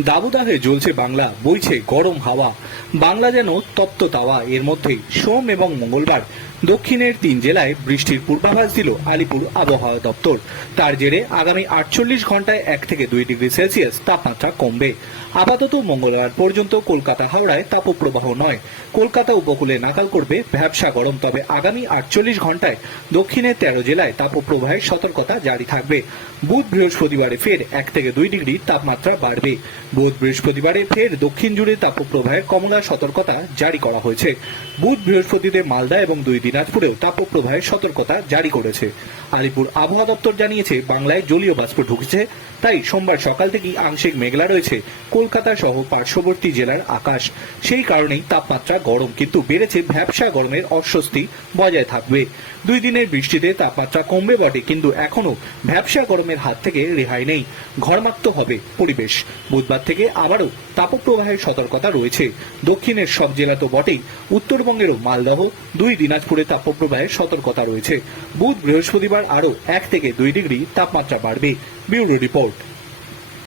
দাবদাহে জ্বলছে বাংলা, বইছে গরম হাওয়া। বাংলা যেন তপ্ত তাওয়া, এর মধ্যে সোম এবং মঙ্গলবার দক্ষিণের তিন জেলায় বৃষ্টির পূর্বাভাস দিল আলিপুর আবহাওয়া দপ্তর। তার জেরে আগামী আটচল্লিশ ঘন্টায় এক থেকে দুই ডিগ্রি সেলসিয়াস তাপমাত্রা কমবে। আপাতত মঙ্গলবার পর্যন্ত কলকাতা হাওড়ায় তাপপ্রবাহ নয়। কলকাতা উপকূলে নাকাল করবে, ভ্যাবসা গরম। তবে আগামী আটচল্লিশ ঘন্টায় দক্ষিণের তেরো জেলায় তাপপ্রবাহের সতর্কতা জারি থাকবে। বুধ বৃহস্পতিবারে ফের এক থেকে দুই ডিগ্রি তাপমাত্রা বাড়বে। বুধ বৃহস্পতিবারে ফের দক্ষিণ জুড়ে তাপপ্রবাহের কমলা সতর্কতা জারি করা হয়েছে। বুধ বৃহস্পতিতে মালদা এবং দুই দিনাজপুরেও তাপপ্রবাহের সতর্কতা জারি করেছে। আলিপুর আবহাওয়া দপ্তর জানিয়েছে, বাংলায় জলীয় বাষ্প ঢুকেছে, তাই সোমবার সকাল থেকেই আংশিক মেঘলা রয়েছে কলকাতা সহ পার্শ্ববর্তী জেলার আকাশ। সেই কারণেই তাপমাত্রা গরম, কিন্তু বেড়েছে ভ্যাবসা গরমের অস্বস্তি বজায় থাকবে। দুই দিনের বৃষ্টিতে তাপমাত্রা কমবে বটে, কিন্তু এখনও ভ্যাবসা গরমের হাত থেকে রেহাই নেই। ঘরমাক্ত হবে পরিবেশ। বুধবার থেকে আবারও তাপপ্রবাহের সতর্কতা রয়েছে। দক্ষিণের সব জেলা তো বটেই, উত্তরবঙ্গেরও মালদহ, দুই দিনাজপুরে তাপপ্রবাহের সতর্কতা রয়েছে। বুধ বৃহস্পতিবার আরও এক থেকে দুই ডিগ্রি তাপমাত্রা বাড়বে। Bureau report.